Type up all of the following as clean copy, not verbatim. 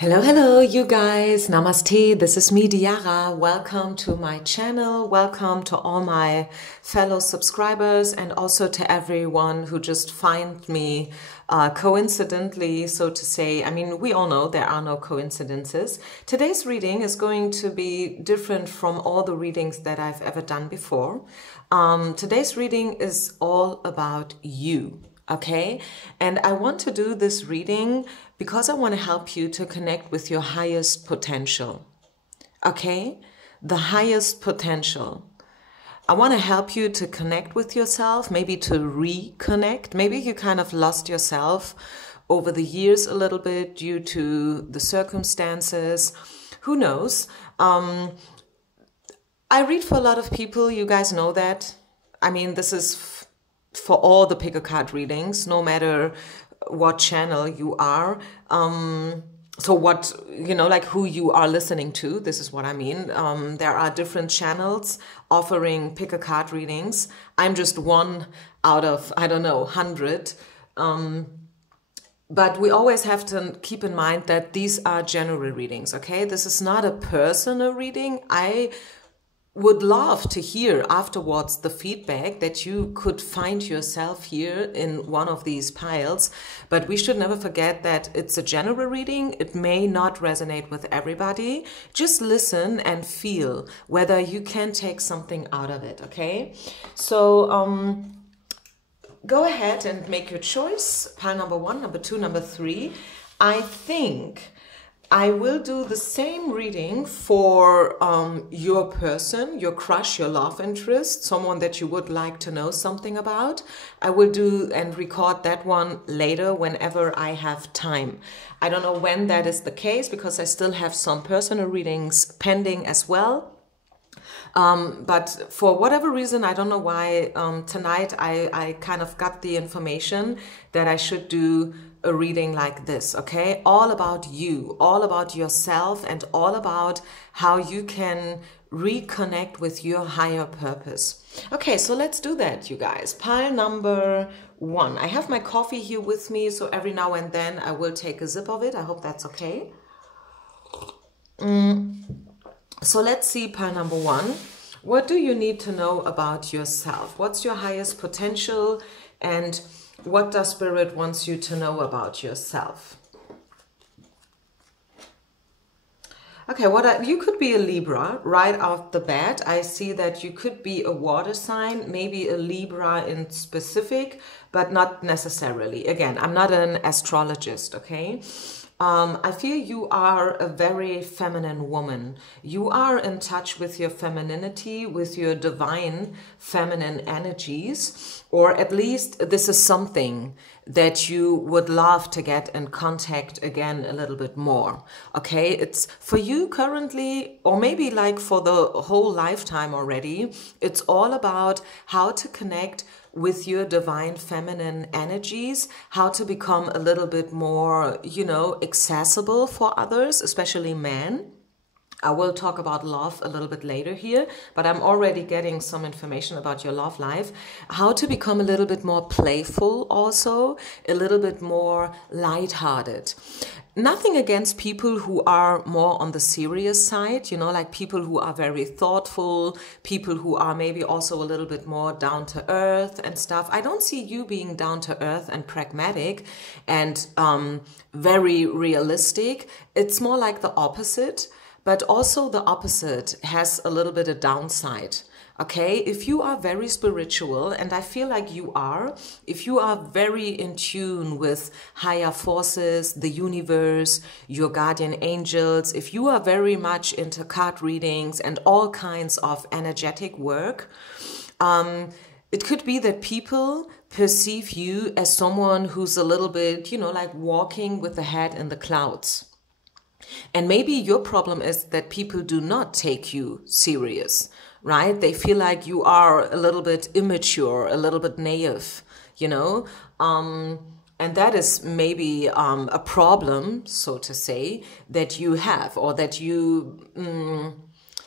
Hello, hello, you guys. Namaste. This is me, Diara. Welcome to my channel. Welcome to all my fellow subscribers and also to everyone who just find me coincidentally, so to say. I mean, we all know there are no coincidences. Today's reading is going to be different from all the readings that I've ever done before. Today's reading is all about you. Okay, and I want to do this reading because I want to help you to connect with your highest potential. Okay, the highest potential. I want to help you to connect with yourself, maybe to reconnect. Maybe you kind of lost yourself over the years a little bit due to the circumstances. Who knows? I read for a lot of people, you guys know that. I mean, this is for all the pick a card readings, no matter what channel you are. So what, like who you are listening to, this is what I mean. There are different channels offering pick a card readings. I'm just one out of, I don't know, 100. But we always have to keep in mind that these are general readings, okay? This is not a personal reading. I would love to hear afterwards the feedback that you could find yourself here in one of these piles, but we should never forget that it's a general reading. It may not resonate with everybody. Just listen and feel whether you can take something out of it, okay? So go ahead and make your choice. Pile number 1, number 2, number 3. I think I will do the same reading for your person, your crush, your love interest, someone that you would like to know something about. I will do and record that one later whenever I have time. I don't know when that is the case because I still have some personal readings pending as well. But for whatever reason, I don't know why, tonight I kind of got the information that I should do a reading like this, okay? All about you, all about yourself, and all about how you can reconnect with your higher purpose. Okay, so let's do that, you guys. Pile number 1. I have my coffee here with me, so every now and then I will take a sip of it. I hope that's okay. So let's see pile number 1. What do you need to know about yourself? What's your highest potential, and what does Spirit wants you to know about yourself? Okay, you could be a Libra right off the bat. I see that you could be a water sign, maybe a Libra in specific, but not necessarily. Again, I'm not an astrologist, okay? I feel you are a very feminine woman. You are in touch with your femininity, with your divine feminine energies, or at least this is something that you would love to get in contact again a little bit more. Okay, it's for you currently, or maybe like for the whole lifetime already, it's all about how to connect with your divine feminine energies, how to become a little bit more, accessible for others, especially men. I will talk about love a little bit later here, but I'm already getting some information about your love life. How to become a little bit more playful also, a little bit more lighthearted. Nothing against people who are more on the serious side, like people who are very thoughtful, people who are maybe also a little bit more down to earth and stuff. I don't see you being down to earth and pragmatic and very realistic. It's more like the opposite. But also the opposite has a little bit of downside, okay? If you are very spiritual, and I feel like you are, if you are very in tune with higher forces, the universe, your guardian angels, if you are very much into card readings and all kinds of energetic work, it could be that people perceive you as someone who's a little bit, like walking with the head in the clouds. And maybe your problem is that people do not take you serious, right? They feel like you are a little bit immature, a little bit naive, and that is maybe a problem, so to say, that you have, or that you,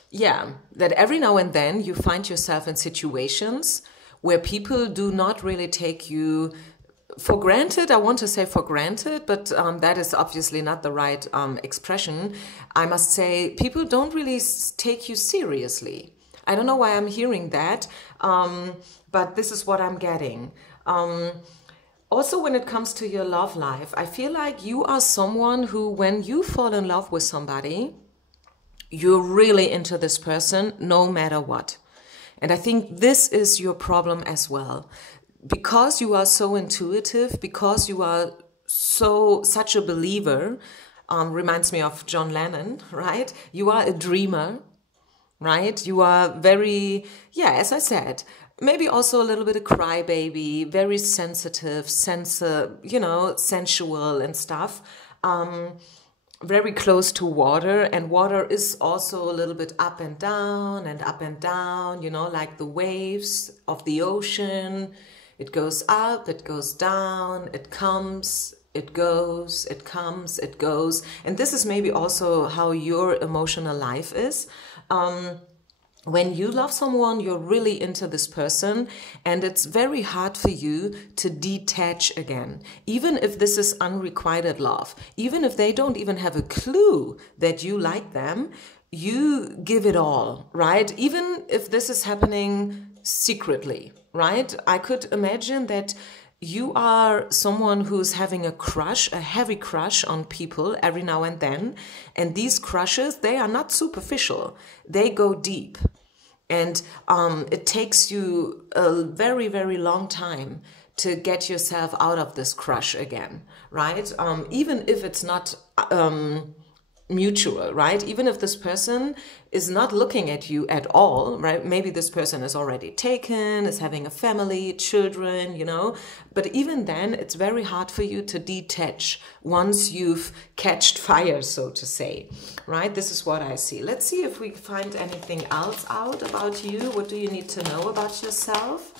that every now and then you find yourself in situations where people do not really take you for granted, I want to say for granted, but that is obviously not the right expression. I must say people don't really take you seriously. I don't know why I'm hearing that, but this is what I'm getting. Also, when it comes to your love life, I feel like you are someone who, when you fall in love with somebody, you're really into this person no matter what. And I think this is your problem as well. Because you are so intuitive, because you are such a believer, reminds me of John Lennon, right? You are a dreamer, right? You are very, yeah, as I said, maybe also a little bit of crybaby, very sensitive, sensual and stuff. Very close to water, and water is also a little bit up and down, like the waves of the ocean. It goes up, it goes down, it comes, it goes, it comes, it goes. And this is maybe also how your emotional life is. When you love someone, you're really into this person, and it's very hard for you to detach again. Even if this is unrequited love, even if they don't even have a clue that you like them, you give it all, right? Even if this is happening secretly, right? I could imagine that you are someone who's having a crush, a heavy crush on people every now and then. And these crushes, they are not superficial. They go deep. And it takes you a very, very long time to get yourself out of this crush again, right? Even if it's not mutual, right? Even if this person is not looking at you at all, right? Maybe this person is already taken, is having a family, children, but even then it's very hard for you to detach once you've catched fire, so to say, right? This is what I see. Let's see if we find anything else out about you. What do you need to know about yourself?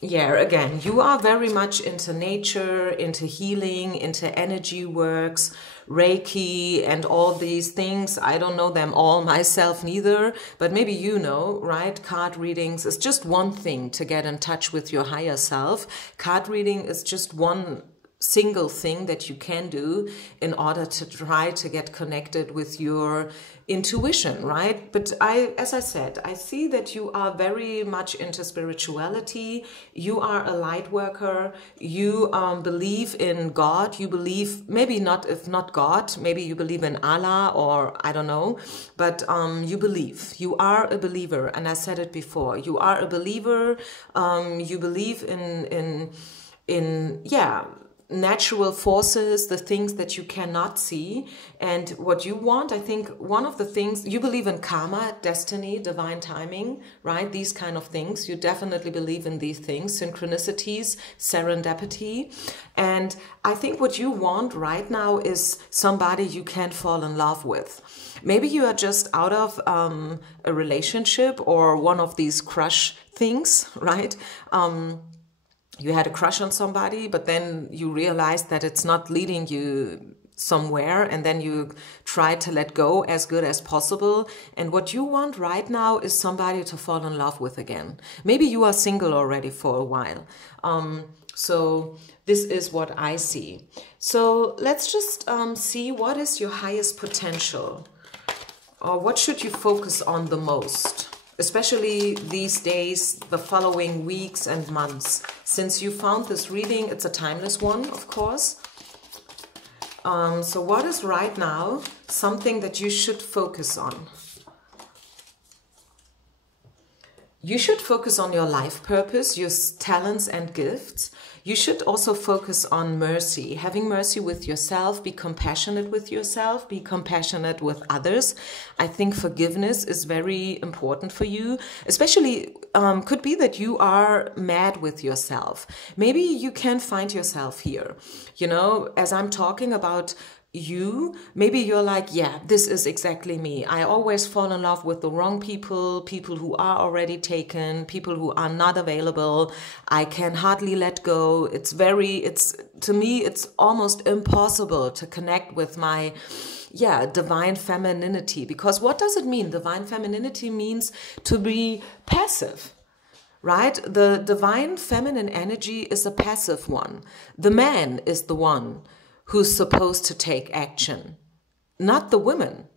Yeah, again, you are very much into nature, into healing, into energy works, Reiki, and all these things. I don't know them all myself neither, but maybe you know, right? Card readings is just one thing to get in touch with your higher self. Card reading is just one single thing that you can do in order to try to get connected with your intuition, right? But as I said, I see that you are very much into spirituality. You are a light worker. You believe in God. You believe, maybe not, if not God, maybe you believe in Allah, or I don't know, but you believe. You are a believer, and I said it before. You are a believer. You believe in natural forces, the things that you cannot see. And what you want, I think one of the things, you believe in karma, destiny, divine timing, right? These kind of things. You definitely believe in these things, synchronicities, serendipity. And I think what you want right now is somebody you can fall in love with. Maybe you are just out of a relationship or one of these crush things, right? You had a crush on somebody, but then you realized that it's not leading you somewhere, and then you try to let go as good as possible. And what you want right now is somebody to fall in love with again. Maybe you are single already for a while. So this is what I see. So let's just see what is your highest potential, or what should you focus on the most? Especially these days, the following weeks and months. Since you found this reading, it's a timeless one, of course. So what is right now something that you should focus on? You should focus on your life purpose, your talents and gifts. You should also focus on mercy, having mercy with yourself, be compassionate with yourself, be compassionate with others. I think forgiveness is very important for you, especially could be that you are mad with yourself. Maybe you can find yourself here. As I'm talking about you, maybe you're like, yeah, this is exactly me. I always fall in love with the wrong people, people who are already taken, people who are not available. I can hardly let go. To me, it's almost impossible to connect with my divine femininity. Because what does it mean? Divine femininity means to be passive, right? The divine feminine energy is a passive one. The man is the one who's supposed to take action, not the women.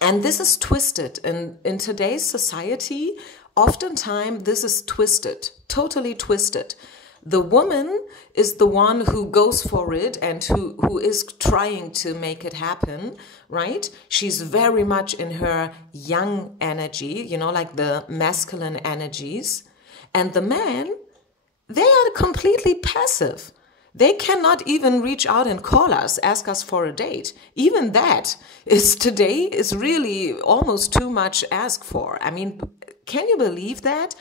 And this is twisted. And in today's society, oftentimes this is twisted, totally twisted. The woman is the one who goes for it and who is trying to make it happen, right? She's very much in her yang energy, you know, like the masculine energies. And the men, they are completely passive. They cannot even reach out and call us, ask us for a date. Even that is today is really almost too much asked for. I mean, can you believe that?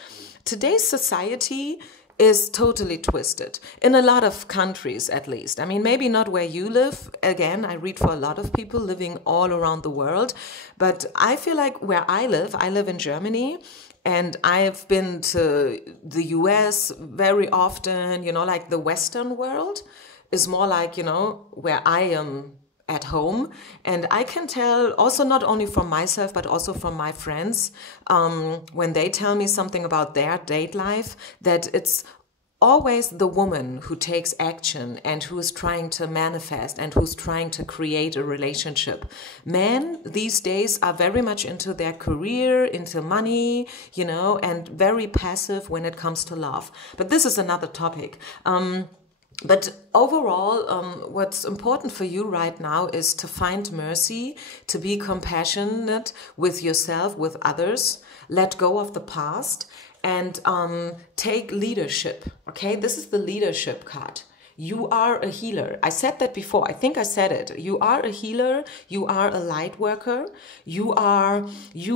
Today's society is totally twisted in a lot of countries, at least. I mean, maybe not where you live. Again, I read for a lot of people living all around the world. But I feel like where I live in Germany. And I've been to the US very often, you know, like the Western world is more like, you know, where I am at home. And I can tell also not only from myself, but also from my friends, when they tell me something about their date life, that it's always the woman who takes action and who is trying to manifest and who's trying to create a relationship. Men these days are very much into their career, into money, you know, and very passive when it comes to love. But this is another topic. But overall, what's important for you right now is to find mercy, to be compassionate with yourself, with others, let go of the past, and take leadership. Okay, this is the leadership card. You are a healer. I said that before. I think I said it. You are a healer. You are a light worker. You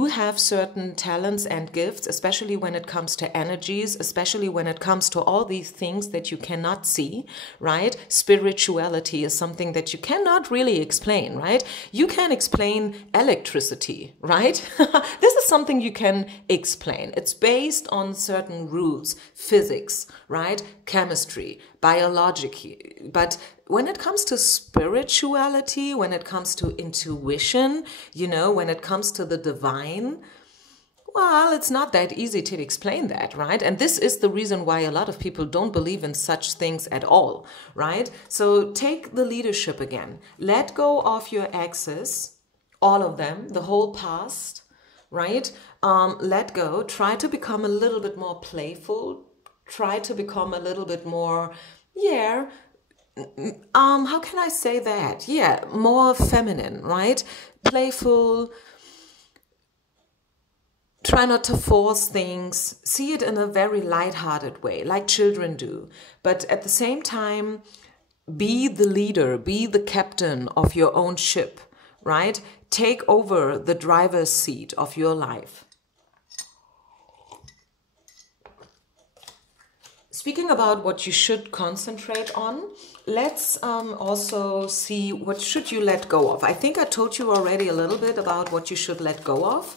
have certain talents and gifts, especially when it comes to energies, especially when it comes to all these things that you cannot see, right? Spirituality is something that you cannot really explain, right? You can explain electricity, right? This is something you can explain. It's based on certain rules, physics, right? Chemistry, biology. But when it comes to spirituality, when it comes to intuition, you know, when it comes to the divine, well, it's not that easy to explain that, right? And this is the reason why a lot of people don't believe in such things at all, right? So take the leadership again. Let go of your exes, all of them, the whole past, right? Let go. Try to become a little bit more playful. Try to become a little bit more, yeah, how can I say that? Yeah, more feminine, right? Playful. Try not to force things. See it in a very lighthearted way, like children do. But at the same time, be the leader, be the captain of your own ship, right? Take over the driver's seat of your life. Speaking about what you should concentrate on, let's also see what should you let go of. I think I told you already a little bit about what you should let go of.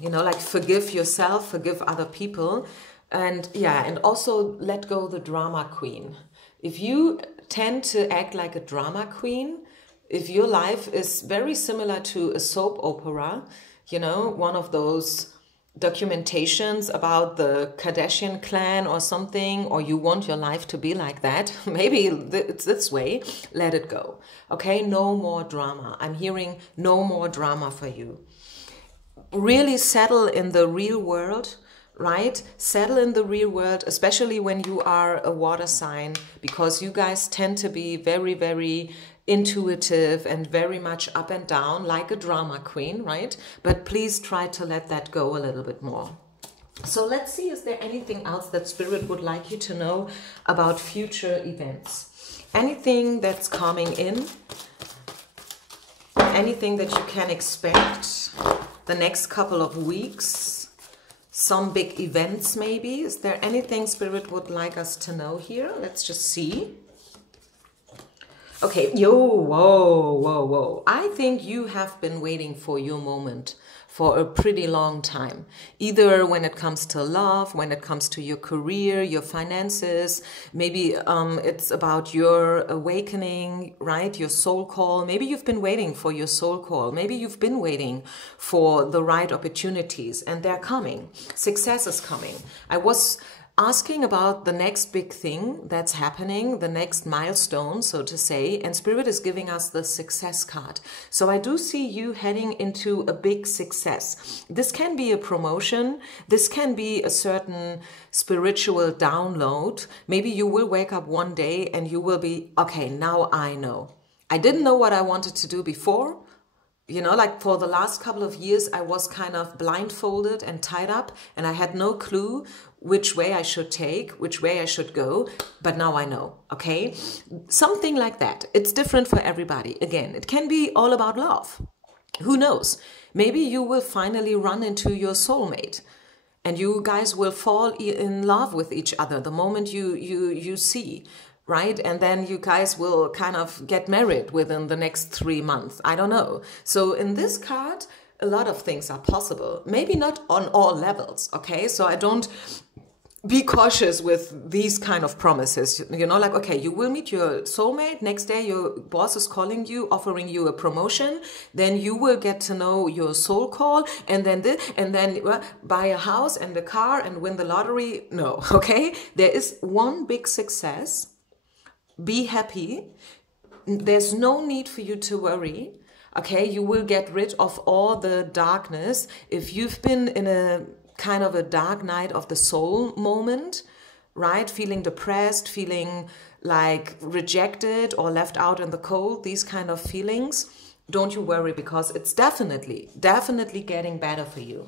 You know, like forgive yourself, forgive other people. And yeah, and also let go the drama queen. If you tend to act like a drama queen, if your life is very similar to a soap opera, you know, one of those documentations about the Kardashian clan or something, or you want your life to be like that, maybe it's this way, let it go. Okay, no more drama. I'm hearing no more drama for you. Really settle in the real world, right? Settle in the real world, especially when you are a water sign, because you guys tend to be very, very intuitive and very much up and down like a drama queen, right? But please try to let that go a little bit more. So let's see, is there anything else that Spirit would like you to know about future events? Anything that's coming in? Anything that you can expect the next couple of weeks? Some big events maybe? Is there anything Spirit would like us to know here? Let's just see. Okay, yo, whoa, whoa, whoa. I think you have been waiting for your moment for a pretty long time. Either when it comes to love, when it comes to your career, your finances, maybe it's about your awakening, right? Your soul call. Maybe you've been waiting for your soul call. Maybe you've been waiting for the right opportunities, and they're coming. Success is coming. I was asking about the next big thing that's happening, the next milestone, so to say, and Spirit is giving us the success card. So I do see you heading into a big success. This can be a promotion. This can be a certain spiritual download. Maybe you will wake up one day and you will be, okay, now I know. I didn't know what I wanted to do before. You know, like for the last couple of years, I was kind of blindfolded and tied up, and I had no clue which way I should take, which way I should go. But now I know, okay? Something like that. It's different for everybody. Again, it can be all about love. Who knows? Maybe you will finally run into your soulmate, and you guys will fall in love with each other the moment you see. Right? And then you guys will kind of get married within the next 3 months. I don't know. So in this card, a lot of things are possible. Maybe not on all levels, okay? So I don't be cautious with these kind of promises. You know, like, okay, you will meet your soulmate. Next day, your boss is calling you, offering you a promotion. Then you will get to know your soul call, and then buy a house and a car and win the lottery. No, okay? There is one big success. Be happy. There's no need for you to worry. Okay, you will get rid of all the darkness. If you've been in a kind of a dark night of the soul moment, right? Feeling depressed, feeling like rejected or left out in the cold, these kind of feelings, don't you worry, because it's definitely getting better for you.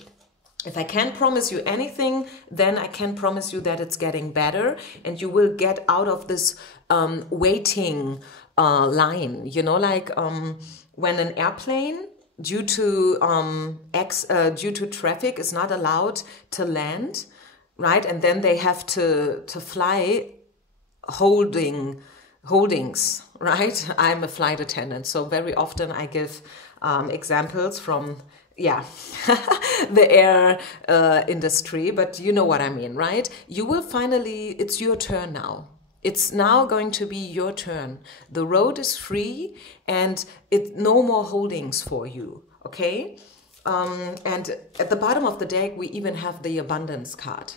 If I can't promise you anything, then I can promise you that it's getting better, and you will get out of this waiting line. You know, like when an airplane, due to traffic, is not allowed to land, right? And then they have to fly holdings, right? I'm a flight attendant, so very often I give examples from the air industry, but you know what I mean, right? You will finally, it's your turn now. It's now going to be your turn. The road is free, and it's no more holdings for you, okay? And at the bottom of the deck, we even have the abundance card.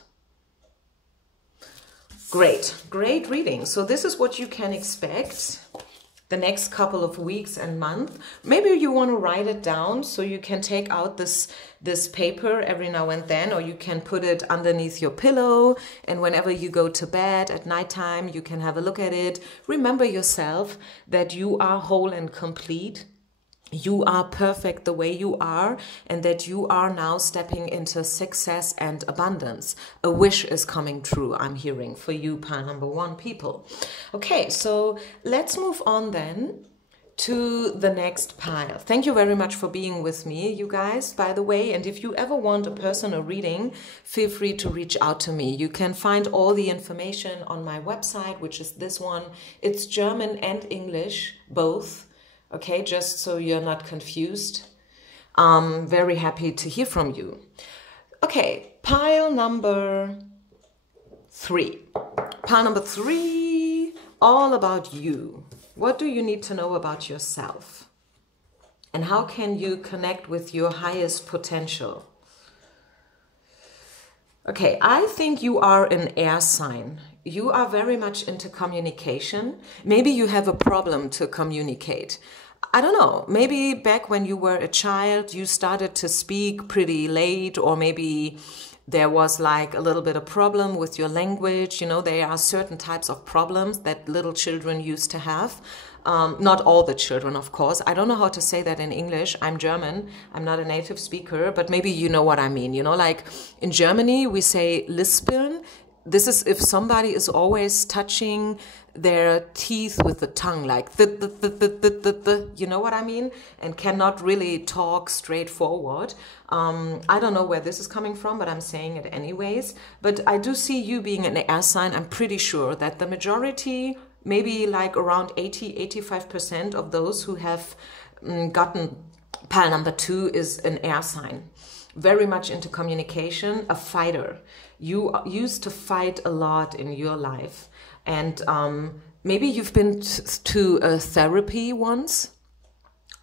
Great reading. So this is what you can expect the next couple of weeks and months. Maybe you want to write it down so you can take out this paper every now and then, or you can put it underneath your pillow, and whenever you go to bed at nighttime, you can have a look at it. Remember yourself that you are whole and complete. You are perfect the way you are, and that you are now stepping into success and abundance. A wish is coming true, I'm hearing, for you, pile number 1 people. Okay, so let's move on then to the next pile. Thank you very much for being with me, you guys, by the way. And if you ever want a personal reading, feel free to reach out to me. You can find all the information on my website, which is this one. It's German and English, both. Okay, just so you're not confused. I'm very happy to hear from you. Okay, pile number 3. Pile number 3, all about you. What do you need to know about yourself? And how can you connect with your highest potential? Okay, I think you are an air sign. You are very much into communication. Maybe you have a problem to communicate. I don't know, maybe back when you were a child, you started to speak pretty late, or maybe there was like a little bit of problem with your language. You know, there are certain types of problems that little children used to have. Not all the children, of course. I don't know how to say that in English. I'm German. I'm not a native speaker, but maybe you know what I mean. You know, like in Germany, we say lispeln. This is if somebody is always touching their teeth with the tongue, like you know what I mean, and cannot really talk straightforward. I don't know where this is coming from, but I'm saying it anyways. But I do see you being an air sign. I'm pretty sure that the majority maybe like around 85% of those who have gotten pile number 2 is an air sign. Very much into communication, a fighter. You used to fight a lot in your life. And maybe you've been to a therapy once.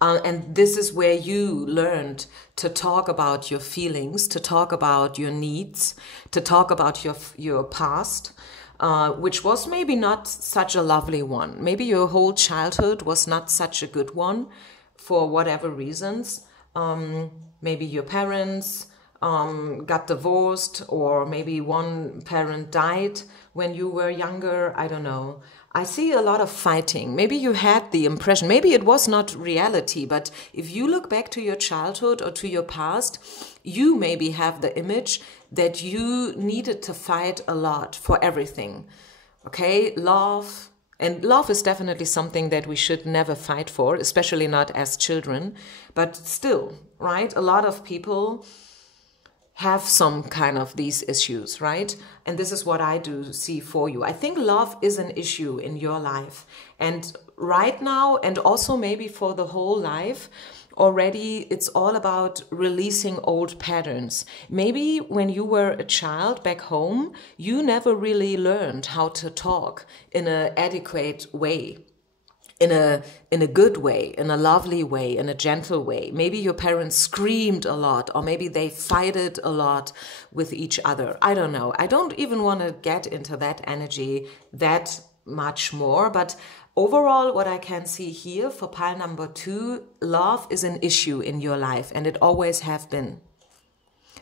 And this is where you learned to talk about your feelings, to talk about your needs, to talk about your past, which was maybe not such a lovely one. Maybe your whole childhood was not such a good one for whatever reasons. Maybe your parents got divorced, or maybe one parent died when you were younger. I don't know. I see a lot of fighting. Maybe you had the impression, maybe it was not reality, but if you look back to your childhood or to your past, you maybe have the image that you needed to fight a lot for everything. Okay, love. And love is definitely something that we should never fight for, especially not as children. But still, right? A lot of people have some kind of these issues, right? And this is what I do see for you. I think love is an issue in your life. And right now, and also maybe for the whole life, already it's all about releasing old patterns. Maybe when you were a child back home, you never really learned how to talk in an adequate way. In a good way, in a lovely way, in a gentle way. Maybe your parents screamed a lot, or maybe they fighted a lot with each other. I don't know. I don't even want to get into that energy that much more. But overall, what I can see here for pile number 2, love is an issue in your life, and it always have been.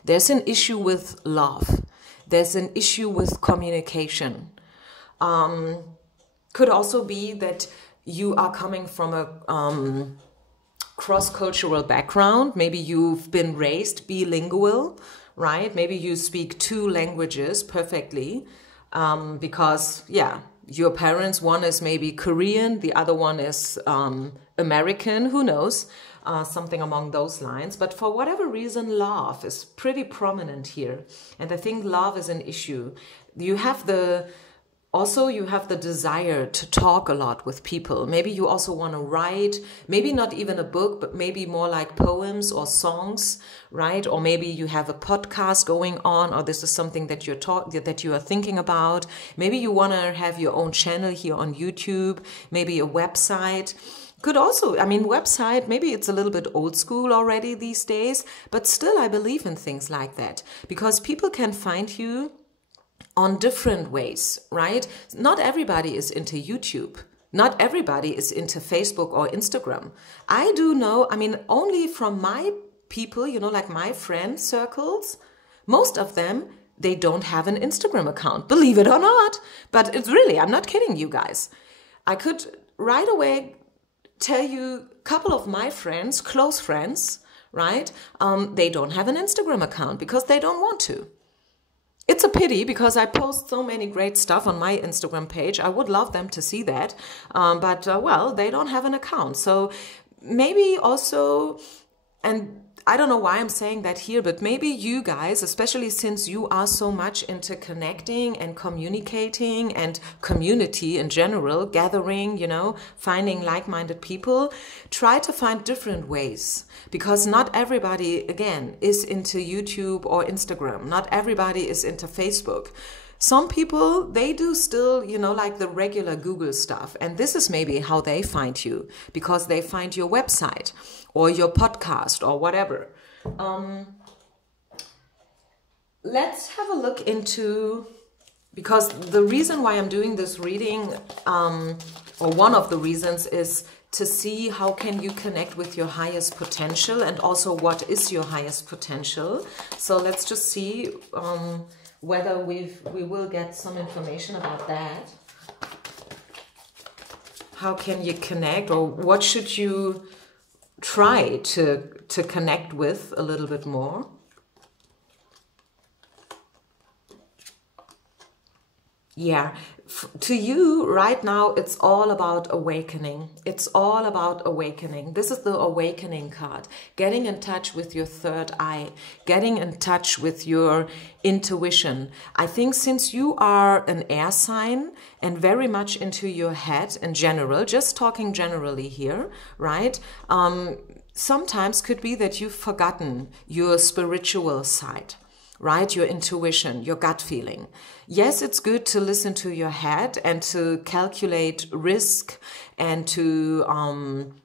There's an issue with love. There's an issue with communication. Could also be that you are coming from a cross-cultural background. Maybe you've been raised bilingual, right? Maybe you speak 2 languages perfectly because, yeah, your parents, one is maybe Korean, the other one is American, who knows, something along those lines. But for whatever reason, love is pretty prominent here. And I think love is an issue. You have the desire to talk a lot with people. Maybe you also want to write, maybe not even a book, but maybe more like poems or songs, right? Or maybe you have a podcast going on, or this is something that you are thinking about. Maybe you want to have your own channel here on YouTube, maybe a website. Could also, I mean, website, maybe it's a little bit old school already these days, but still I believe in things like that, because people can find you on different ways, right? Not everybody is into YouTube. Not everybody is into Facebook or Instagram. I do know, I mean, only from my people, you know, like my friend circles, most of them, they don't have an Instagram account, believe it or not. But it's really, I'm not kidding you guys. I could right away tell you a couple of my friends, close friends, right? They don't have an Instagram account because they don't want to. It's a pity because I post so many great stuff on my Instagram page. I would love them to see that. But well, they don't have an account. So maybe also, and I don't know why I'm saying that here, but maybe you guys, especially since you are so much into connecting and communicating and community in general, gathering, you know, finding like-minded people, try to find different ways. Because not everybody, again, is into YouTube or Instagram. Not everybody is into Facebook. Some people, they do still, you know, like the regular Google stuff. And this is maybe how they find you, because they find your website or your podcast or whatever. Let's have a look into, because the reason why I'm doing this reading, or one of the reasons, is to see how can you connect with your highest potential, and also what is your highest potential. So let's just see whether we will get some information about that. How can you connect, or what should you try to connect with a little bit more? Yeah, to you right now, it's all about awakening. It's all about awakening. This is the awakening card. Getting in touch with your third eye, getting in touch with your intuition. I think since you are an air sign and very much into your head in general, just talking generally here, right? Sometimes could be that you've forgotten your spiritual side. Right? Your intuition, your gut feeling. Yes, it's good to listen to your head and to calculate risk and to,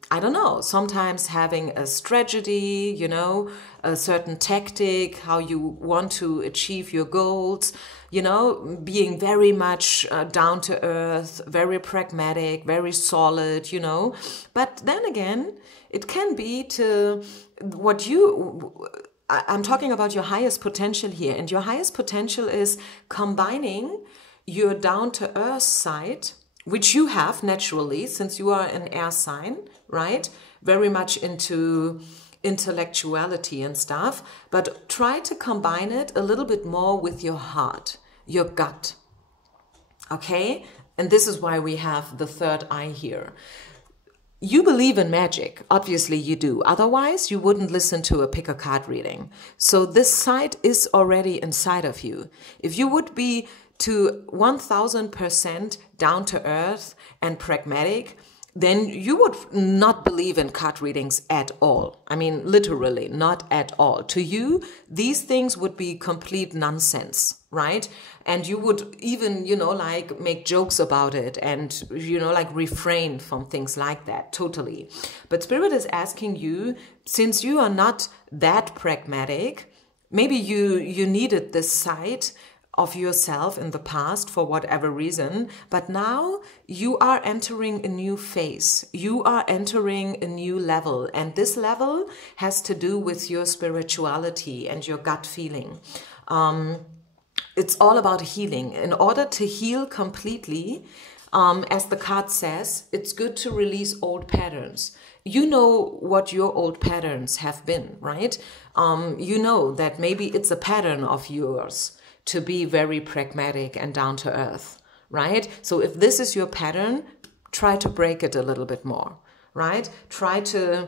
I don't know, sometimes having a strategy, you know, a certain tactic, how you want to achieve your goals, you know, being very much down to earth, very pragmatic, very solid, you know. But then again, it can be to what I'm talking about your highest potential here, and your highest potential is combining your down-to-earth side, which you have naturally since you are an air sign, right? Very much into intellectuality and stuff, but try to combine it a little bit more with your heart, your gut, okay? And this is why we have the third eye here. You believe in magic, obviously you do. Otherwise, you wouldn't listen to a pick a card reading. So this side is already inside of you. If you would be to 1000% down to earth and pragmatic, then you would not believe in card readings at all. I mean, literally, not at all. To you, these things would be complete nonsense, right? And you would even, you know, like make jokes about it and, you know, like refrain from things like that, totally. But Spirit is asking you, since you are not that pragmatic, maybe you needed this side of yourself in the past for whatever reason, but now you are entering a new phase. You are entering a new level, and this level has to do with your spirituality and your gut feeling. It's all about healing. In order to heal completely, as the card says, it's good to release old patterns. You know what your old patterns have been, right? You know that maybe it's a pattern of yours to be very pragmatic and down to earth, right? So if this is your pattern, try to break it a little bit more, right? Try to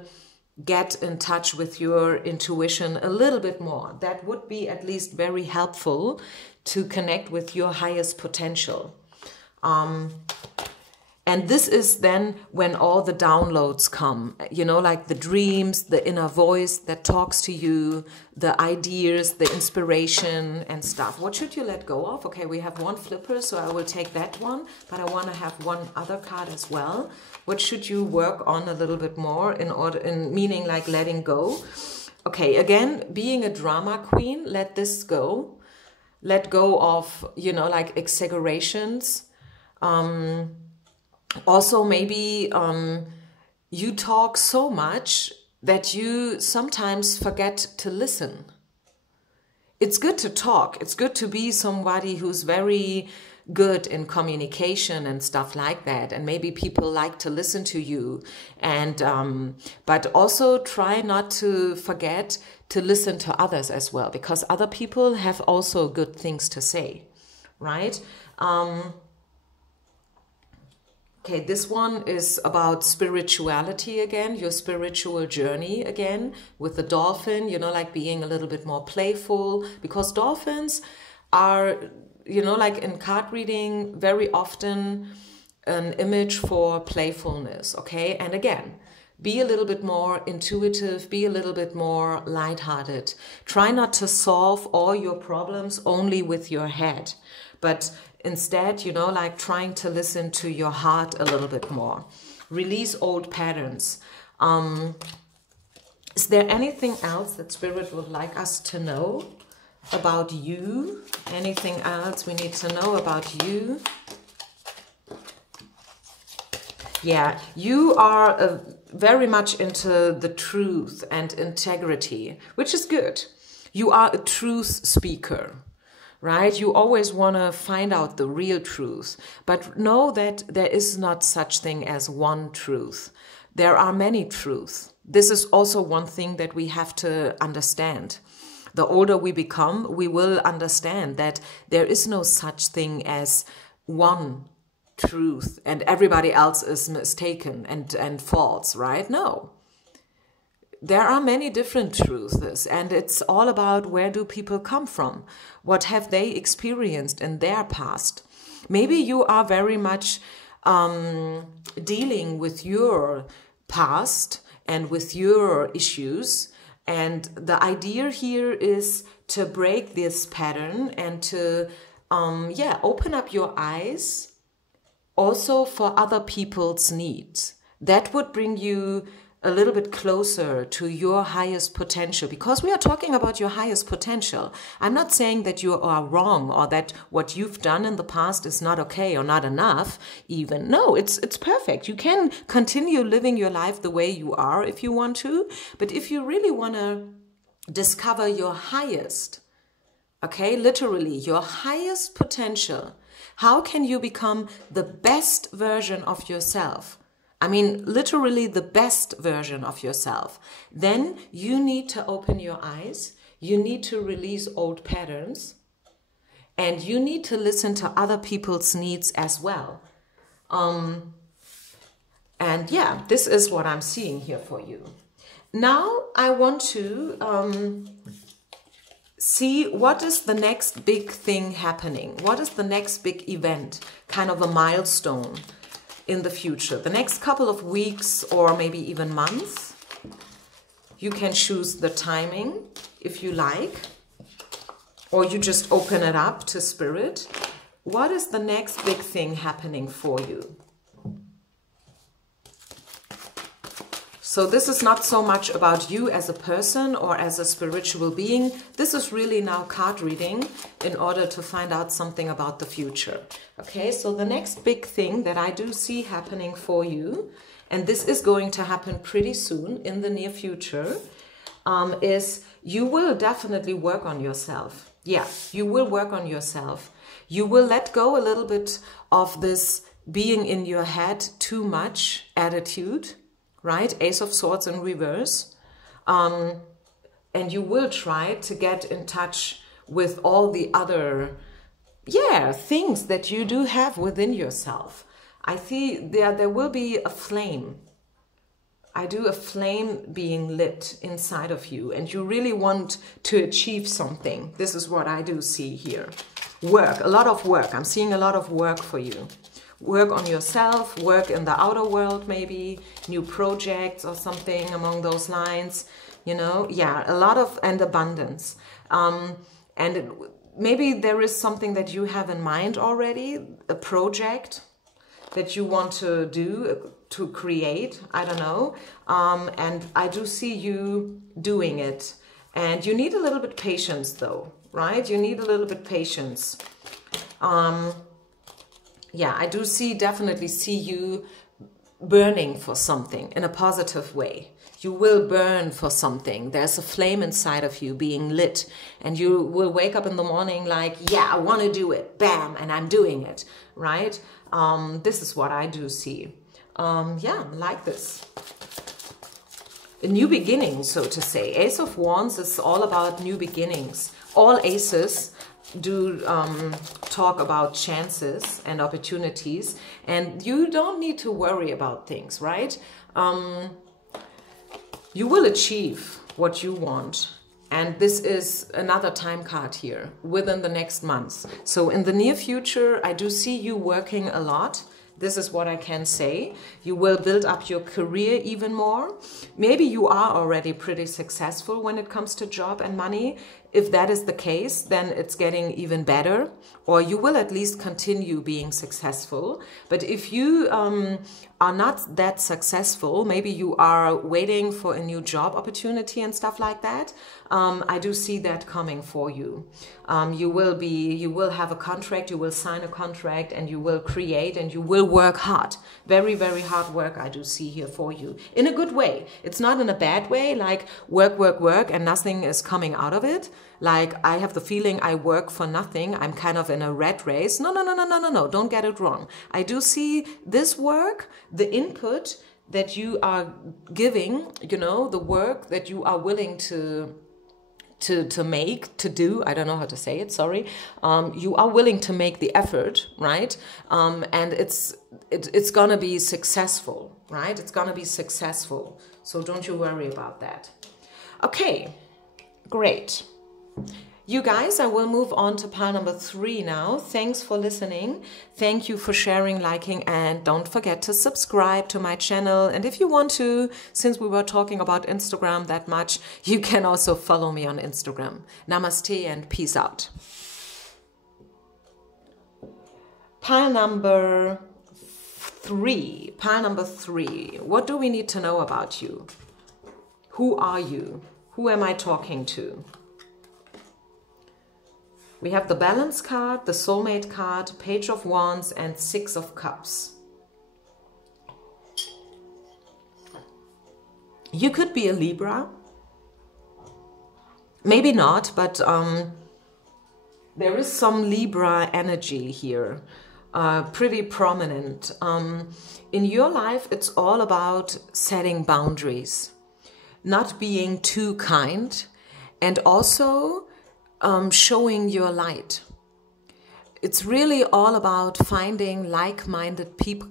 get in touch with your intuition a little bit more. That would be at least very helpful to connect with your highest potential. And this is then when all the downloads come, you know, like the dreams, the inner voice that talks to you, the ideas, the inspiration and stuff. What should you let go of? Okay, we have one flipper, so I will take that one, but I want to have one other card as well. What should you work on a little bit more in meaning like letting go? Okay, again, being a drama queen, let this go. Let go of, you know, like exaggerations. Also, maybe you talk so much that you sometimes forget to listen. It's good to talk. It's good to be somebody who's very good in communication and stuff like that. And maybe people like to listen to you. And but also try not to forget to listen to others as well, because other people have also good things to say, right? Okay, this one is about spirituality again, your spiritual journey again, with the dolphin, you know, like being a little bit more playful, because dolphins are, you know, like in card reading, very often an image for playfulness, okay? And again, be a little bit more intuitive, be a little bit more lighthearted. Try not to solve all your problems only with your head, but instead, you know, like trying to listen to your heart a little bit more. Release old patterns. Is there anything else that Spirit would like us to know about you? Anything else we need to know about you? Yeah, you are very much into the truth and integrity, which is good. You are a truth speaker. Right? You always want to find out the real truth, but know that there is not such thing as one truth. There are many truths. This is also one thing that we have to understand. The older we become, we will understand that there is no such thing as one truth and everybody else is mistaken and false, right? No. There are many different truths, and it's all about where do people come from? What have they experienced in their past? Maybe you are very much dealing with your past and with your issues, and the idea here is to break this pattern and to open up your eyes also for other people's needs. That would bring you a little bit closer to your highest potential, because we are talking about your highest potential. I'm not saying that you are wrong or that what you've done in the past is not okay or not enough even. No, it's perfect. You can continue living your life the way you are if you want to, but if you really want to discover your highest, okay, literally your highest potential, how can you become the best version of yourself? I mean, literally the best version of yourself. Then you need to open your eyes. You need to release old patterns. And you need to listen to other people's needs as well. And yeah, this is what I'm seeing here for you. Now I want to see what is the next big thing happening. What is the next big event, kind of a milestone in the future, the next couple of weeks or maybe even months. You can choose the timing if you like, or you just open it up to spirit. What is the next big thing happening for you? So this is not so much about you as a person or as a spiritual being. This is really now card reading in order to find out something about the future. Okay, so the next big thing that I do see happening for you, and this is going to happen pretty soon in the near future, is you will definitely work on yourself. Yeah, you will work on yourself. You will let go a little bit of this being in your head too much attitude. Right? Ace of Swords in reverse. And you will try to get in touch with all the other, things that you do have within yourself. I see there will be a flame. I do a flame being lit inside of you, and you really want to achieve something. This is what I do see here. Work, a lot of work. I'm seeing a lot of work for you. Work on yourself, work in the outer world, maybe new projects or something along those lines, you know. Yeah, a lot of, and abundance. Maybe there is something that you have in mind already, a project that you want to do, to create, I don't know. And I do see you doing it. And you need a little bit patience though, right? You need a little bit patience. Yeah, I do definitely see you burning for something in a positive way. You will burn for something. There's a flame inside of you being lit, and you will wake up in the morning like, yeah, I want to do it. Bam, and I'm doing it, right? This is what I do see. Yeah, like this. A new beginning, so to say. Ace of Wands is all about new beginnings. All aces do talk about chances and opportunities, and you don't need to worry about things, right? You will achieve what you want, and this is another time card here within the next months. So in the near future, I do see you working a lot. This is what I can say. You will build up your career even more. Maybe you are already pretty successful when it comes to job and money. If that is the case, then it's getting even better, or you will at least continue being successful. But if you are not that successful, maybe you are waiting for a new job opportunity and stuff like that, I do see that coming for you. You will have a contract, you will sign a contract, and you will create, and you will work hard. Very, very hard work I do see here for you. In a good way. It's not in a bad way, like work, work, work, and nothing is coming out of it. Like, I have the feeling I work for nothing. I'm kind of in a rat race. No, no, no, no, no, no, no. Don't get it wrong. I do see this work, the input that you are giving, you know, the work that you are willing to to do, I don't know how to say it, sorry. You are willing to make the effort, right? And it's gonna be successful, right? It's gonna be successful. So don't you worry about that. Okay, great. You guys, I will move on to pile number 3 now. Thanks for listening. Thank you for sharing, liking, and don't forget to subscribe to my channel. And if you want to, since we were talking about Instagram that much, you can also follow me on Instagram. Namaste and peace out. Pile number 3. Pile number 3. What do we need to know about you? Who are you? Who am I talking to? We have the Balance card, the Soulmate card, Page of Wands, and 6 of Cups. You could be a Libra. Maybe not, but there is some Libra energy here, pretty prominent. In your life, it's all about setting boundaries, not being too kind, and also showing your light. It's really all about finding like-minded people.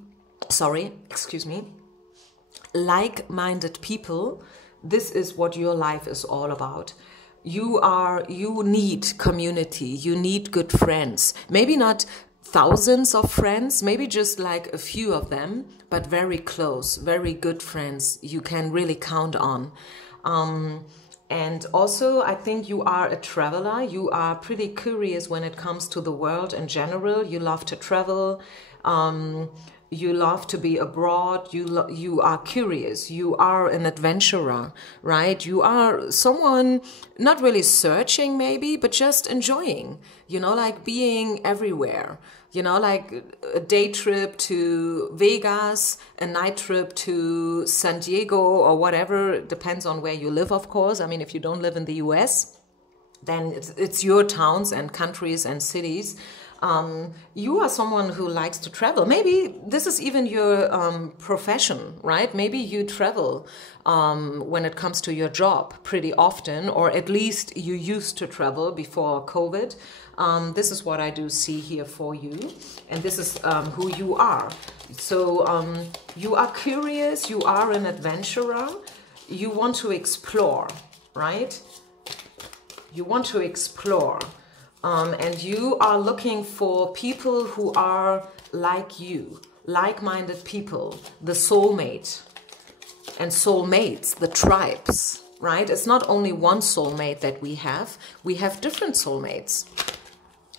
Like-minded people. This is what your life is all about. You need community. You need good friends. Maybe not thousands of friends, maybe just like a few of them, but very close, very good friends you can really count on. And also, I think you are a traveler. You are pretty curious when it comes to the world in general. You love to travel. You love to be abroad. You are curious. You are an adventurer, right? You are someone not really searching maybe, but just enjoying, you know, like being everywhere. You know, like a day trip to Vegas, a night trip to San Diego or whatever. It depends on where you live, of course. I mean, if you don't live in the US, then it's your towns and countries and cities. You are someone who likes to travel. Maybe this is even your profession, right? Maybe you travel when it comes to your job pretty often, or at least you used to travel before COVID. This is what I do see here for you, and this is who you are. So you are curious, you are an adventurer, you want to explore, right? You want to explore. And you are looking for people who are like you, like-minded people, the soulmate. And soulmates, the tribes, right? It's not only one soulmate that we have different soulmates.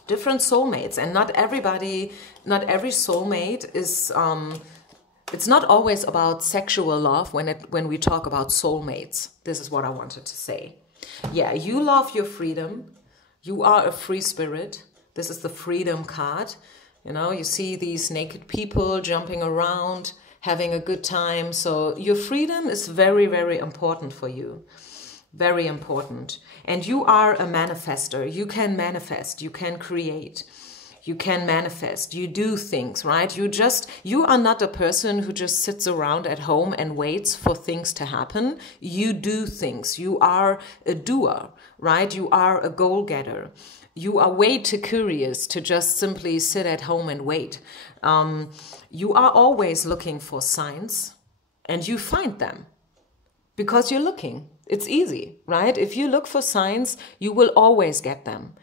Different soulmates, and not every soulmate is, it's not always about sexual love when we talk about soulmates. This is what I wanted to say. Yeah, you love your freedom. You are a free spirit. This is the Freedom card. You know, you see these naked people jumping around, having a good time. So your freedom is very, very important for you. Very important. And you are a manifester. You can manifest. You can create. You can manifest. You do things, right? You are not a person who just sits around at home and waits for things to happen. You do things. You are a doer, right? You are a goal getter. You are way too curious to just simply sit at home and wait. You are always looking for signs, and you find them because you're looking. It's easy, right? If you look for signs, you will always get them.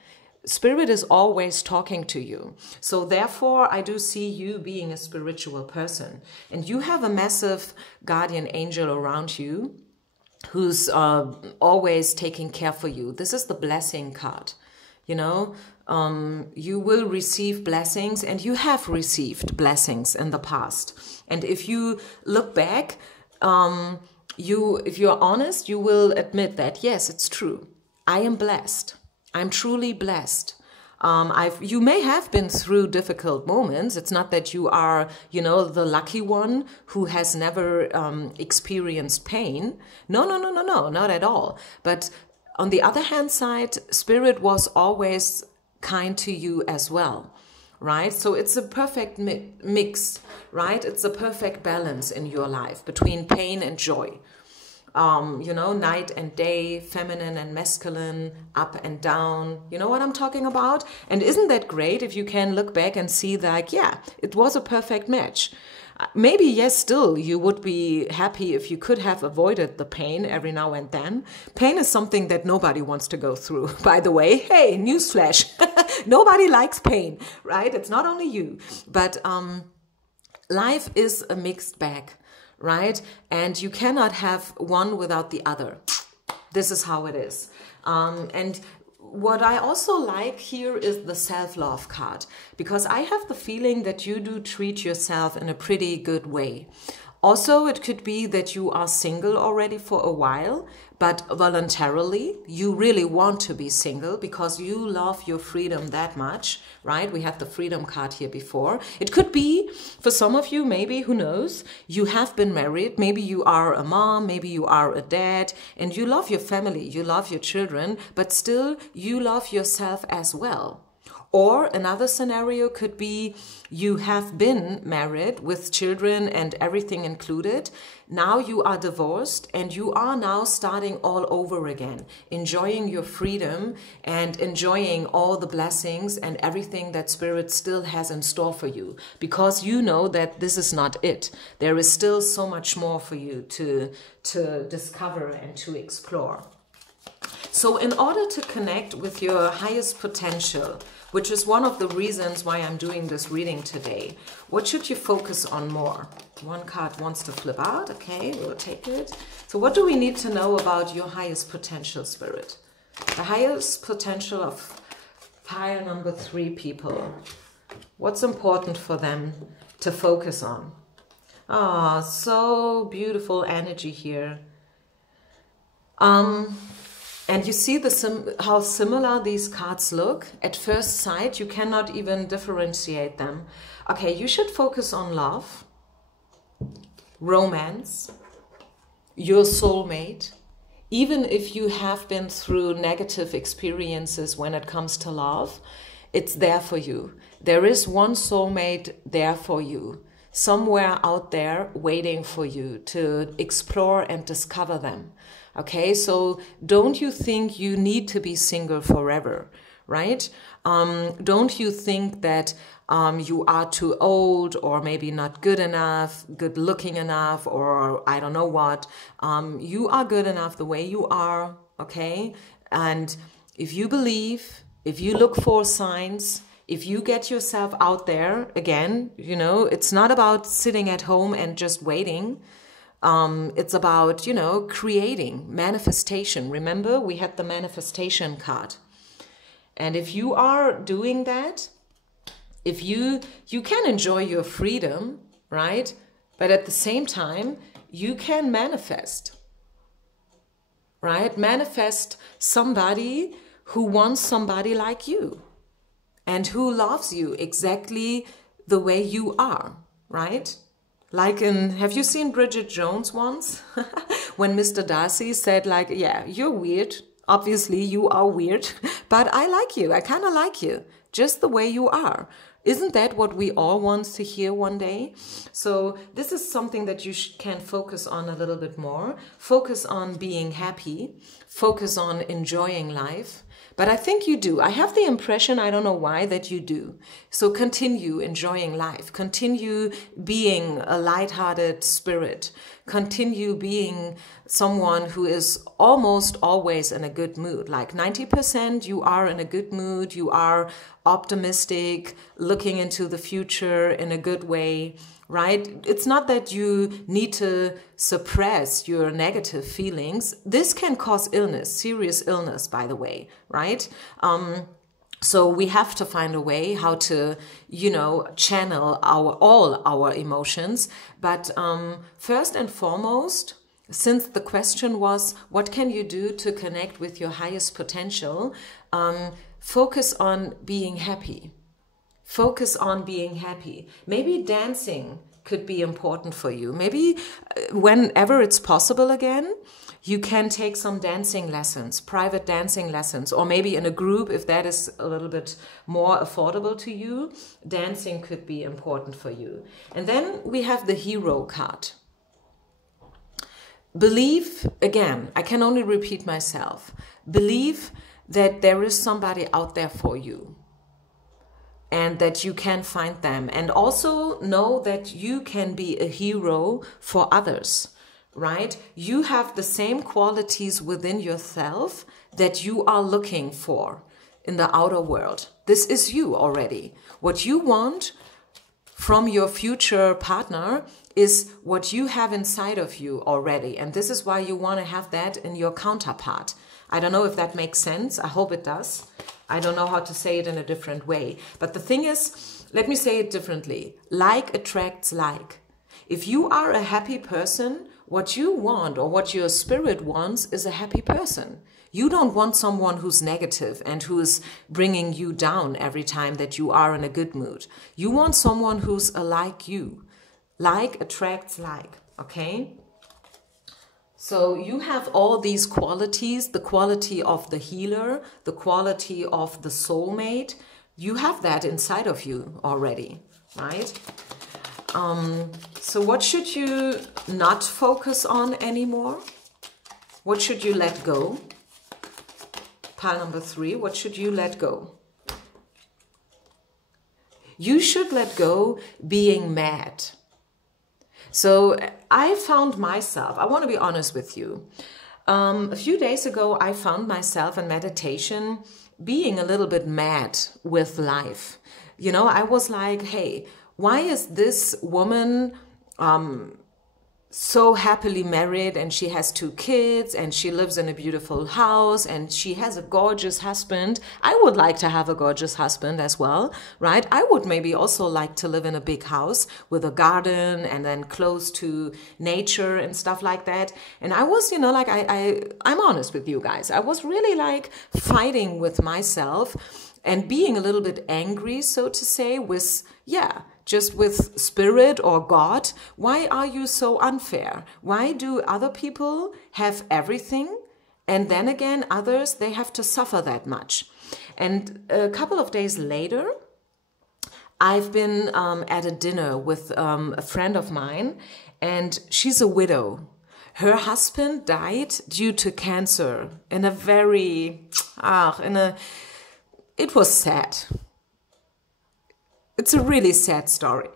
Spirit is always talking to you. So therefore, I do see you being a spiritual person. And you have a massive guardian angel around you who's always taking care for you. This is the Blessing card. You know, you will receive blessings, and you have received blessings in the past. And if you look back, if you're honest, you will admit that, yes, it's true. I am blessed. I'm truly blessed. You may have been through difficult moments. It's not that you are, you know, the lucky one who has never experienced pain. No, not at all. But on the other hand side, Spirit was always kind to you as well, right? So it's a perfect mix, right? It's a perfect balance in your life between pain and joy. you know, night and day, feminine and masculine, up and down. You know what I'm talking about? And isn't that great if you can look back and see like, yeah, it was a perfect match. Maybe, yes, still, you would be happy if you could have avoided the pain every now and then. Pain is something that nobody wants to go through, by the way. Hey, newsflash. Nobody likes pain, right? It's not only you. But life is a mixed bag, right? And you cannot have one without the other. This is how it is. And what I also like here is the self-love card, because I have the feeling that you do treat yourself in a pretty good way. Also, it could be that you are single already for a while, but voluntarily you really want to be single because you love your freedom that much, right? We had the freedom card here before. It could be, for some of you, maybe, who knows, you have been married, maybe you are a mom, maybe you are a dad, and you love your family, you love your children, but still you love yourself as well. Or another scenario could be you have been married with children and everything included. Now you are divorced and you are now starting all over again, enjoying your freedom and enjoying all the blessings and everything that Spirit still has in store for you, because you know that this is not it. There is still so much more for you to discover and to explore. So in order to connect with your highest potential, which is one of the reasons why I'm doing this reading today, what should you focus on more? One card wants to flip out. Okay, we'll take it. So what do we need to know about your highest potential, Spirit? The highest potential of pile number 3 people. What's important for them to focus on? Ah, so beautiful energy here. And you see how similar these cards look? At first sight, you cannot even differentiate them. Okay, you should focus on love, romance, your soulmate. Even if you have been through negative experiences when it comes to love, it's there for you. There is one soulmate there for you, somewhere out there waiting for you to explore and discover them. Okay, so don't you think you need to be single forever, right? Don't you think that you are too old or maybe not good enough, good looking enough, or I don't know what. You are good enough the way you are, okay? And if you believe, if you look for signs, if you get yourself out there, again, you know, it's not about sitting at home and just waiting. It's about, you know, creating, manifestation. Remember, we had the manifestation card. And if you are doing that, if you can enjoy your freedom, right? But at the same time, you can manifest, right? Manifest somebody who wants somebody like you and who loves you exactly the way you are, right? Like have you seen Bridget Jones once? When Mr. Darcy said like, yeah, you're weird. Obviously you are weird, but I like you. I kind of like you, just the way you are. Isn't that what we all want to hear one day? So this is something that you can focus on a little bit more. Focus on being happy. Focus on enjoying life. But I think you do. I have the impression, I don't know why, that you do. So continue enjoying life. Continue being a lighthearted spirit. Continue being someone who is almost always in a good mood. Like 90% you are in a good mood. You are optimistic, looking into the future in a good way. Right? It's not that you need to suppress your negative feelings. This can cause illness, serious illness, by the way, right? So we have to find a way how to, you know, channel all our emotions. But first and foremost, since the question was, what can you do to connect with your highest potential? Focus on being happy. Focus on being happy. Maybe dancing could be important for you. Maybe whenever it's possible again, you can take some dancing lessons, private dancing lessons, or maybe in a group if that is a little bit more affordable to you. Dancing could be important for you. And then we have the hero card. believe, again, I can only repeat myself, believe that there is somebody out there for you and that you can find them. And also know that you can be a hero for others, right? You have the same qualities within yourself that you are looking for in the outer world. This is you already. What you want from your future partner is what you have inside of you already. And this is why you want to have that in your counterpart. I don't know if that makes sense. I hope it does. I don't know how to say it in a different way. But the thing is, let me say it differently. Like attracts like. If you are a happy person, what you want or what your spirit wants is a happy person. You don't want someone who's negative and who's bringing you down every time that you are in a good mood. You want someone who's like you. Like attracts like, okay? So you have all these qualities, the quality of the healer, the quality of the soulmate. You have that inside of you already, right? So what should you not focus on anymore? What should you let go? Pile number 3, what should you let go? You should let go being mad. So I found myself, I want to be honest with you. A few days ago, I found myself in meditation being a little bit mad with life. You know, I was like, hey, why is this woman so happily married and she has 2 kids and she lives in a beautiful house and she has a gorgeous husband? I would like to have a gorgeous husband as well, right? I would maybe also like to live in a big house with a garden and then close to nature and stuff like that. And I was, you know, like I'm honest with you guys. I was really like fighting with myself and being a little bit angry, so to say, with, yeah, just with spirit or God. Why are you so unfair? Why do other people have everything and then again others, they have to suffer that much? And a couple of days later, I've been at a dinner with a friend of mine, and she's a widow. Her husband died due to cancer in a very, it was sad. It's a really sad story.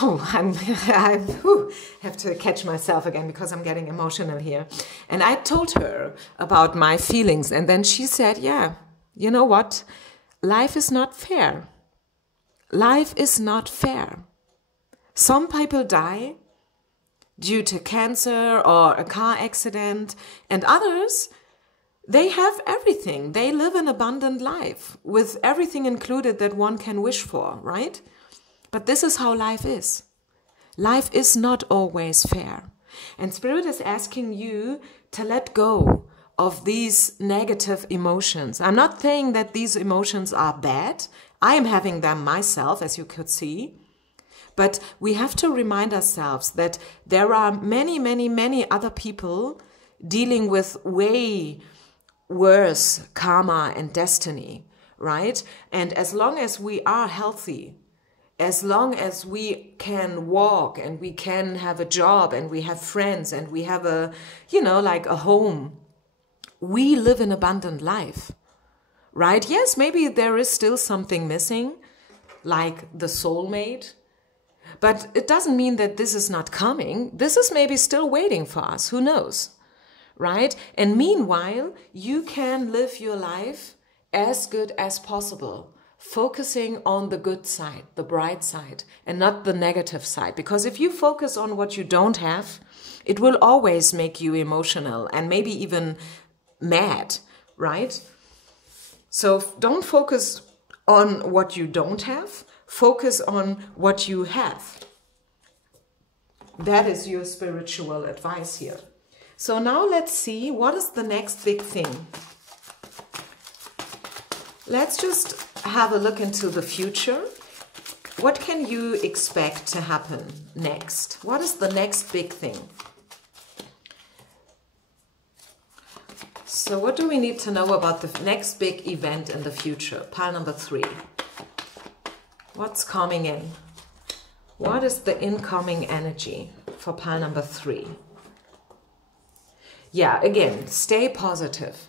Oh, I have to catch myself again because I'm getting emotional here. And I told her about my feelings, and then she said, yeah, you know what? Life is not fair. Life is not fair. Some people die due to cancer or a car accident, and others, they have everything. They live an abundant life with everything included that one can wish for, right? But this is how life is. Life is not always fair. And Spirit is asking you to let go of these negative emotions. I'm not saying that these emotions are bad. I am having them myself, as you could see. But we have to remind ourselves that there are many, many, many other people dealing with way worse karma and destiny, right? And as long as we are healthy, as long as we can walk and we can have a job and we have friends and we have a, you know, like a home, we live an abundant life, right? Yes, maybe there is still something missing, like the soulmate, but it doesn't mean that this is not coming. This is maybe still waiting for us. Who knows? Right? And meanwhile, you can live your life as good as possible, focusing on the good side, the bright side, and not the negative side. Because if you focus on what you don't have, it will always make you emotional and maybe even mad, right? So don't focus on what you don't have, focus on what you have. That is your spiritual advice here. So now let's see, what is the next big thing? Let's just have a look into the future. What can you expect to happen next? What is the next big thing? So what do we need to know about the next big event in the future? Pile number 3. What's coming in? What is the incoming energy for pile number 3? Yeah, again, stay positive.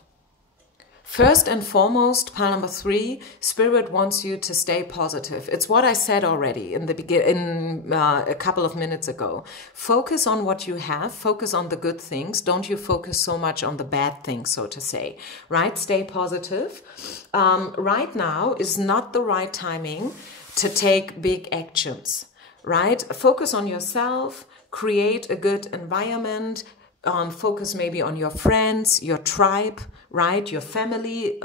First and foremost, pile number 3, Spirit wants you to stay positive. It's what I said already in the a couple of minutes ago. Focus on what you have. Focus on the good things. Don't you focus so much on the bad things, so to say. Right? Stay positive. Right now is not the right timing to take big actions. Right? Focus on yourself. Create a good environment. Focus maybe on your friends, your tribe, right? Your family.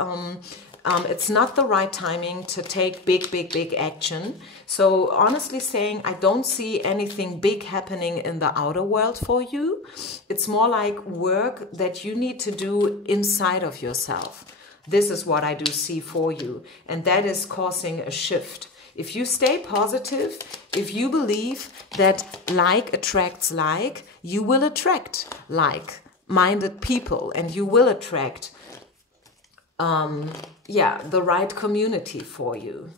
It's not the right timing to take big action. So honestly saying, I don't see anything big happening in the outer world for you. It's more like work that you need to do inside of yourself. This is what I do see for you. And that is causing a shift. If you stay positive, if you believe that like attracts like, you will attract like-minded people, and you will attract, the right community for you.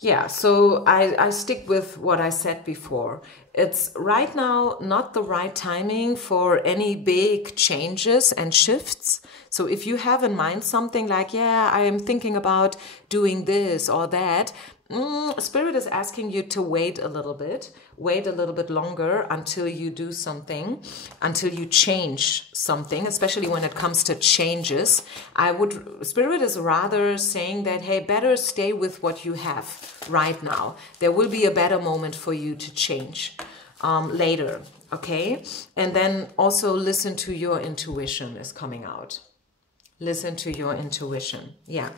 Yeah, so I stick with what I said before. It's right now not the right timing for any big changes and shifts. So if you have in mind something like, yeah, I am thinking about doing this or that, Spirit is asking you to wait a little bit longer until you do something, until you change something, especially when it comes to changes. Spirit is rather saying that, hey, better stay with what you have right now. There will be a better moment for you to change later, okay? And then also listen to your intuition is coming out. Listen to your intuition, yeah.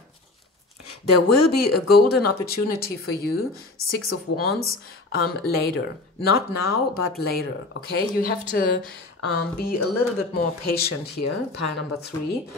There will be a golden opportunity for you, 6 of Wands, later. Not now, but later, okay? You have to be a little bit more patient here, pile number 3.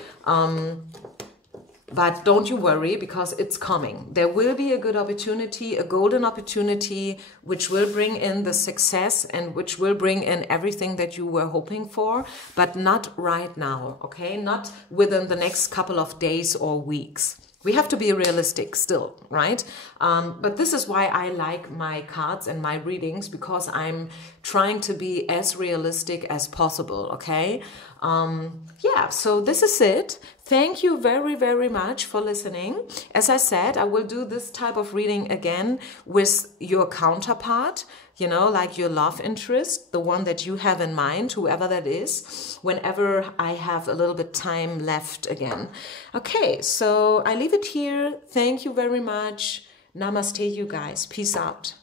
But don't you worry, because it's coming. There will be a good opportunity, a golden opportunity, which will bring in the success and which will bring in everything that you were hoping for, but not right now, okay? Not within the next couple of days or weeks. We have to be realistic still, right? But this is why I like my cards and my readings, because I'm trying to be as realistic as possible, okay? Yeah, so this is it. Thank you very much for listening. As I said, I will do this type of reading again with your counterpart, you know, like your love interest, the one that you have in mind, whoever that is, whenever I have a little bit time left again. Okay, so I leave it here. Thank you very much. Namaste, you guys. Peace out.